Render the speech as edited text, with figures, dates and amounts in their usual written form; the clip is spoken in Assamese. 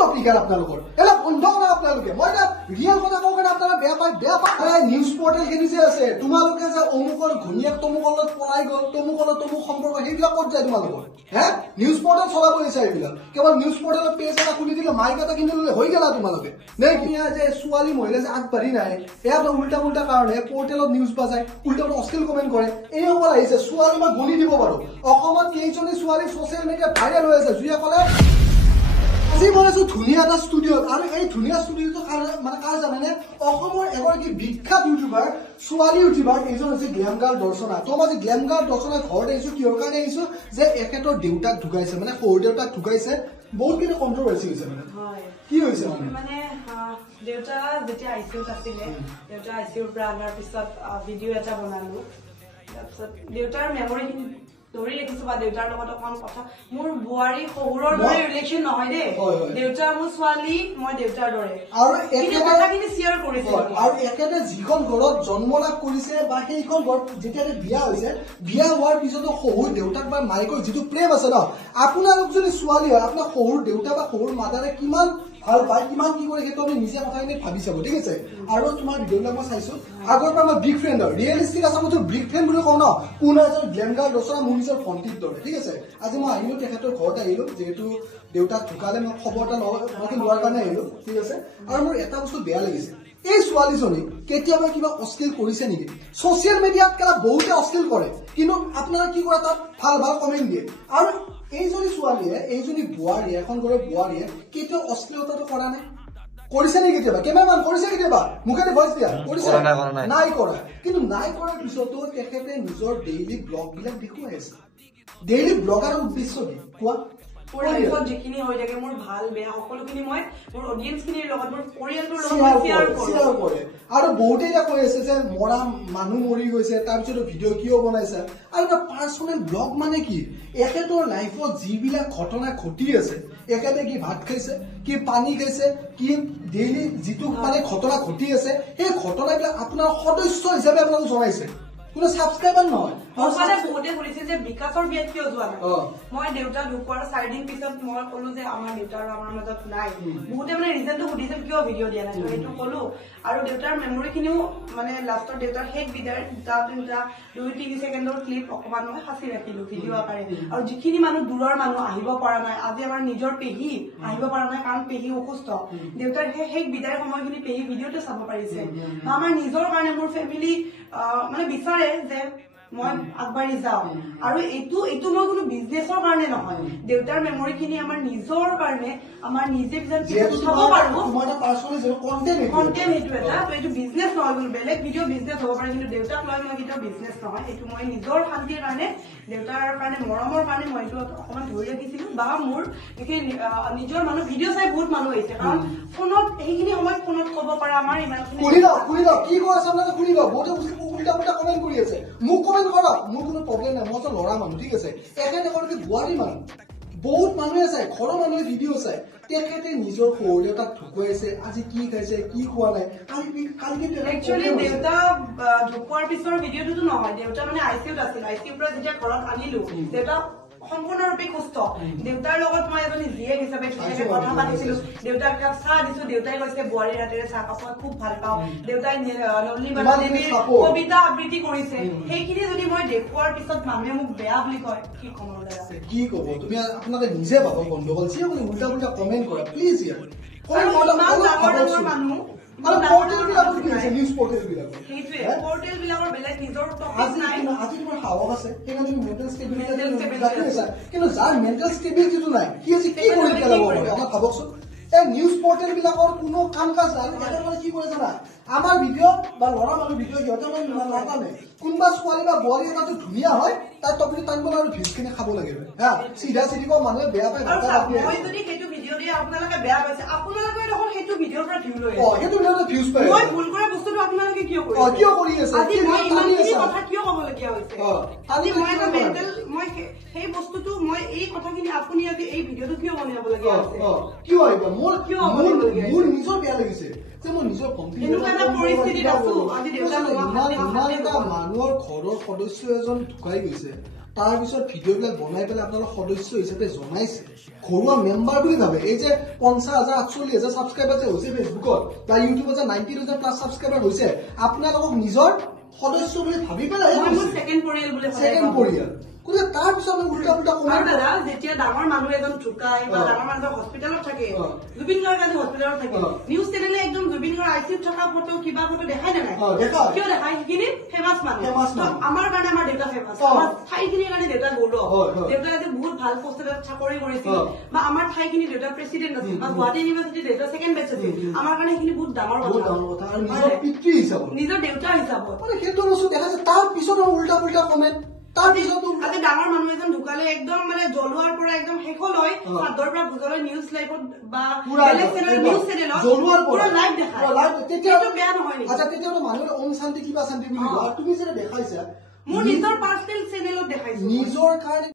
টপিক আৰ আপোনালোকৰ এলা বন্ধ কৰা আপোনালোকে মই এটা ৰিয়েল কথা কওঁ কাৰণে আপোনালোকে বেয়া পায় নিউজ পৰ্টেল খিনি যে আছে তোমালোকে যে অমুকৰ ঘনিয়াক তমুকৰ লগত পলাই গ'ল তমুকৰ তমুক সম্পৰ্ক সেইবিলাক ক'ত যায় তোমালোকৰ হে নিউজ পৰ্টেল চলাব বিচাৰে এইবিলাক কেৱল নিউজ পৰ্টেলৰ পেজ এটা খুলি দিলে মাইক এটা কিনি ল'লে হৈ গেলা তোমালোকে নে কি যে ছোৱালী মহিলা যে আগবাঢ়ি নাই এয়াতো উল্টা কাৰণে পৰ্টেলত নিউজ পায় উল্টা অশ্লীল কমেণ্ট কৰে এই সকল আহিছে ছোৱালী মই গণি দিব পাৰো অসমত কেইজনী ছোৱালী ছ'চিয়েল মিডিয়াত ভাইৰেল হৈ আছে যিসকলে আজি মই আছো ধুনীয়া এটা ষ্টুডিঅ'ত আৰু এই ধুনীয়া ষ্টুডিঅ'টো মানে কাৰ জানেনে অসমৰ এগৰাকী বিখ্যাত ইউটিউবাৰ ছোৱালী ইউটিউবাৰ এইজন হৈছে গ্লেম গাৰ্ল দৰ্শনা তো মই গ্লেম গাৰ্ল দৰ্শনা ঘৰত আহিছো কিহৰ কাৰণে আহিছো যে এখেতৰ দেউতাক ঢুকাইছে মানে সৰু দেউতাক ঢুকাইছে বহুত কিন্তু কণ্ট্ৰভাৰ্চি হৈছে মানে কি হৈছে মানে দেউতা যেতিয়া আইচিউত আছিলে দেউতা আইচিউৰ পৰা অনাৰ পিছত ভিডিঅ' এটা বনালো তাৰপিছত দেউতাৰ মেমৰিখিনি ধৰি ৰাখিছো বা দেউতাৰ লগত অকমান কথা মোৰ বোৱাৰী শহুৰৰ দৰে ৰিলেশ্যন নহয় দেই দেউতা মোৰ ছোৱালী মই দেউতাৰ দৰে আৰু কথাখিনি শ্বেয়াৰ কৰিছো আৰু একেটা যিখন ঘৰত জন্ম লাভ কৰিছে বা সেইখন ঘৰত যেতিয়া বিয়া হৈছে বিয়া হোৱাৰ পিছতো শহুৰ দেউতাক বা মাইকৰ যিটো প্ৰেম আছে ন আপোনালোক যদি ছোৱালী হয় আপোনাৰ শহুৰ দেউতা বা শহুৰ মাদাৰে কিমান ভাল পায় কিমান কি কৰে সেইটো আমি নিজে কথাখিনি ভাবি চাব ঠিক আছে আৰু তোমাৰ ভিডিঅ'বিলাক মই চাইছো আগৰ পৰা মই বিগ ফ্ৰেণ্ড হয় ৰিয়েলিষ্টিক আছে মই বিগ ফ্ৰেণ্ড বুলি কওঁ ন কোন এজন গ্লেম গাৰ্ল দৰ্শনা মোৰ নিজৰ ভণ্টিৰ দৰে ঠিক আছে আজি মই আহিলো তেখেতৰ ঘৰত আহিলো যিহেতু দেউতাক ঢুকালে মই খবৰ এটা লোৱাৰ কাৰণে আহিলো ঠিক আছে আৰু মোৰ এটা বস্তু বেয়া লাগিছে এই ছোৱালীজনী কেতিয়াবা কিবা অশ্লীল কৰিছে নেকি ছ'চিয়েল মিডিয়াত কেলা বহুতে অশ্লীল কৰে কিন্তু আপোনাৰা কি কৰে তাত ভাল ভাল কমেণ্ট দিয়ে আৰু এইজনী ছোৱালীয়ে এইজনী বোৱাৰীয়ে এখন ঘৰৰ বোৱাৰীয়ে কেতিয়াও অশ্লীলতাটো কৰা নাই কৰিছে নেকি কেতিয়াবা কেমেৰামান কৰিছে কেতিয়াবা মুখেদি ভইচ দিয়া কৰিছে নাই কৰা কিন্তু নাই কৰাৰ পিছতো তেখেতে নিজৰ ডেইলি ব্লগবিলাক দেখুৱাই আছে ডেইলি ব্লগাৰৰ উদ্দেশ্য কি কোৱা পৰিয়ালত যিখিনি হৈ থাকে মোৰ ভাল বেয়া সকলোখিনি মই মোৰ অডিয়েন্সখিনিৰ লগত মোৰ পৰিয়ালটোৰ লগত শ্বেয়াৰ কৰে আৰু বহুতে এতিয়া কৈ আছে যে মৰা মানুহ মৰি গৈছে তাৰপিছত ভিডিঅ' কিয় বনাইছে আৰু এটা পাৰ্চনেল ব্লগ মানে কি এখেতৰ লাইফত যিবিলাক ঘটনা ঘটি আছে এখেতে কি ভাত খাইছে কি পানী খাইছে কি ডেইলি যিটো মানে ঘটনা ঘটি আছে সেই ঘটনাবিলাক আপোনাৰ সদস্য হিচাপে আপোনালোক জনাইছে কোনো সাবস্ক্ৰাইবাৰ নহয় মানে বহুতে কৰিছে যে বিকাশৰ বিয়াত কিয় যোৱা নাই মই দেউতা ঢুকোৱাৰ 4 দিন পিছত মই কলো যে আমাৰ দেউতা আৰু আমাৰ মাজত নাই বহুতে মানে ৰিজনটো সুধিছে কিয় ভিডিঅ' দিয়া নাই সেইটো কলো আৰু দেউতাৰ মেমৰিখিনিও মানে লাষ্টৰ দেউতাৰ শেষ বিদায় 2-3 ছেকেণ্ডৰ ক্লিপ অকমান মই সাঁচি ৰাখিলো ভিডিঅ' আকাৰে আৰু যিখিনি মানুহ দূৰৰ মানুহ আহিব পৰা নাই আজি আমাৰ নিজৰ পেহী আহিব পৰা নাই কাৰণ পেহী অসুস্থ দেউতাৰ শেষ বিদায়ৰ সময়খিনি পেহী ভিডিঅ'টো চাব পাৰিছে আমাৰ নিজৰ কাৰণে মোৰ ফেমিলি মানে বিচাৰে যে মই আগবাঢ়ি যাওঁ আৰু এইটো মই কোনো বিজনেছৰ কাৰণে নহয় দেউতাৰ মেমৰিখিনি আমাৰ নিজৰ কাৰণে আমাৰ নিজে চাব পাৰো কণ্টেণ্ট সেইটো এটা এইটো বিজনেছ নহয় কোনো বেলেগ ভিডিঅ' বিজনেছ হ'ব পাৰে কিন্তু দেউতাক লৈ মই কেতিয়াও বিজনেছ নহয় এইটো মই নিজৰ শান্তিৰ কাৰণে দেউতাৰ কাৰণে মৰমৰ কাৰণে মই এইটো অকণমান ধৰি ৰাখিছিলো বা মোৰ এইখিনি নিজৰ মানুহ ভিডিঅ' চাই বহুত মানুহ আহিছে কাৰণ ফোনত সেইখিনি সময়ত ফোনত ক'ব পৰা আমাৰ ইমানখিনি কি কৈ আছে আপোনালোকে শুনি লওক বহুতে উল্টা পুল্টা কমেণ্ট কৰি আছে মোক কমেণ্ট কৰক মোৰ কোনো প্ৰব্লেম নাই মই তো ল'ৰা মানুহ ঠিক আছে এখেতে এগৰাকী বোৱাৰী মানুহ বহুত মানুহে চাই ঘৰৰ মানুহে ভিডিঅ' চাই তেখেতে নিজৰ সৰু দেউতাক ঢুকুৱাইছে আজি কি খাইছে কি খোৱা নাই একচুৱেলি দেউতা ঢুকোৱাৰ পিছৰ ভিডিঅ'টোতো নহয় দেউতা মানে আইচিউত আছিল আইচিউৰ পৰা যেতিয়া ঘৰত আনিলো দেউতা সম্পূৰ্ণৰূপে সুস্থ দেউতাৰ লগত মই এজনী জীয়েক হিচাপে ধুনীয়াকে কথা পাতিছিলো দেউতাক কাপ চাহ দিছো দেউতাই কৈছে বোৱাৰীৰ হাতেৰে চাহ কাপ মই খুব ভাল পাওঁ দেউতাই নলিনীবালা দেৱীৰ কবিতা আবৃত্তি কৰিছে সেইখিনি যদি মই দেখুৱাৰ পিছত মানুহে মোক বেয়া বুলি কয় কি ক'ম কি ক'ব তুমি আপোনালোকে নিজে ভাবক বন্ধুসকল যি আপুনি উল্টা পুল্টা কমেণ্ট কৰা প্লিজ ইয়াৰ মানুহ নিউজ পৰ্টেল বিলাকৰ পৰ্টেল বিলাকৰ বেলেগ নিজৰ আজি তোমাৰ সাহস আছে সেইকাৰণে তুমি মেণ্টেল ষ্টেবিলিটি কিন্তু যাৰ মেণ্টেল ষ্টেবিলিটিটো নাই সি আজি কি কৰি পেলাব পাৰে আমাক ভাবকচোন এই নিউজ পৰ্টেল বিলাকৰ কোনো কাম কাজ নাই সিহঁতে মানে কি কৰে জানা আমাৰ ভিডিঅ' বা ল'ৰা মানুহ ভিডিঅ' সিহঁতে মানে নাজানে কোনোবা ছোৱালী বা বোৱাৰী এটাটো ধুনীয়া হয় তাৰ টপিক টানিব আৰু ভিউজখিনি খাব লাগে হা চিধা চিধিব মানুহে বেয়া পায় মই যদি সেইটো ভিডিঅ' দিয়ে আপোনালোকে বেয়া পাইছে আপোনালোকে দেখোন সেইটো ভিডিঅ'ৰ পৰা ভিউ লৈ সেইটো ভিডিঅ'ত ভিউজ পায় মই ভুল কৰা বস্তুটো আপোনালোকে কিয় কৰি আছে আজি মই ইমানখিনি কথা কিয় ক'বলগীয়া হৈছে আজি মই এটা মেণ্টেল মই সেই বস্তুটো মই এই কথাখিনি আপুনি আজি এই ভিডিঅ'টো কিয় বনাবলগীয়া হৈছে কিয় আহিব মোৰ নিজৰ বেয়া লাগিছে যে মই নিজৰ পৰিস্থিতিত আছো আজি দেউতা মানুহৰ ঘৰৰ সদস্য এজন ঢুকাই গৈছে তাৰ পিছত ভিডিঅ'বিলাক বনাই পেলাই আপোনালোক সদস্য হিচাপে জনাইছে ঘৰুৱা মেম্বাৰ বুলি ভাবে এই যে 50,000 48,000 সাবস্ক্ৰাইবাৰ যে হৈছে ফেচবুকত বা ইউটিউবত যে 90,000 প্লাছ সাবস্ক্ৰাইবাৰ হৈছে আপোনালোকক নিজৰ সদস্য বুলি ভাবি পেলাই সেকেন্ড পৰিয়াল বুলি সেকেন্ড পৰিয়াল কোনে তাৰ পিছত উল্টা উল্টা কমেন্ট দাদা যেতিয়া ডাঙৰ মানুহ এজন ঢুকায় বা ডাঙৰ মানুহ হস্পিটেলত থাকে জুবিন গাৰ্গ হস্পিটেলত থাকে নিউজ চেনেলে একদম জুবিন গাৰ্গ আইচিইউত থকা ফটো কিবা ফটো দেখাই নাই কিয় দেখাই সেইখিনি ফেমাছ মানুহ আমাৰ কাৰণে আমাৰ দেউতা ফেমাছ আমাৰ ঠাইখিনিৰ কাৰণে দেউতা গৌৰৱ দেউতা আজি বহুত ভাল পোষ্টত চাকৰি কৰিছিল বা আমাৰ ঠাইখিনি দেউতা প্ৰেচিডেণ্ট আছিল বা গুৱাহাটী ইউনিভাৰ্চিটি দেউতা ছেকেণ্ড বেচ আছিল আমাৰ কাৰণে সেইখিনি বহুত ডাঙৰ কথা আৰু নিজৰ পিতৃ হিচাপত নিজৰ দেউতা হিচাপত সেইটো বস্তু দেখাইছে তাৰ পিছত উল্টা উল্টা কমেন্ট আজি ডাঙৰ মানুহ এজন ঢুকালে একদম মানে জ্বলোৱাৰ পৰা একদম শেষলৈ চাদৰ পৰা ভুজলৈ নিউজ লাইভত বা বেলেগ চেনেল নিউজ চেনেলত জ্বলোৱাৰ পৰা লাইভ দেখায় তেতিয়াতো বেয়া নহয় নেকি আচ্ছা তেতিয়াতো মানুহে ওম শান্তি কিবা শান্তি বুলি কয় তুমি যে দেখাইছা মোৰ নিজৰ পাৰ্চনেল চেনেলত দেখাইছো নিজৰ কাৰণে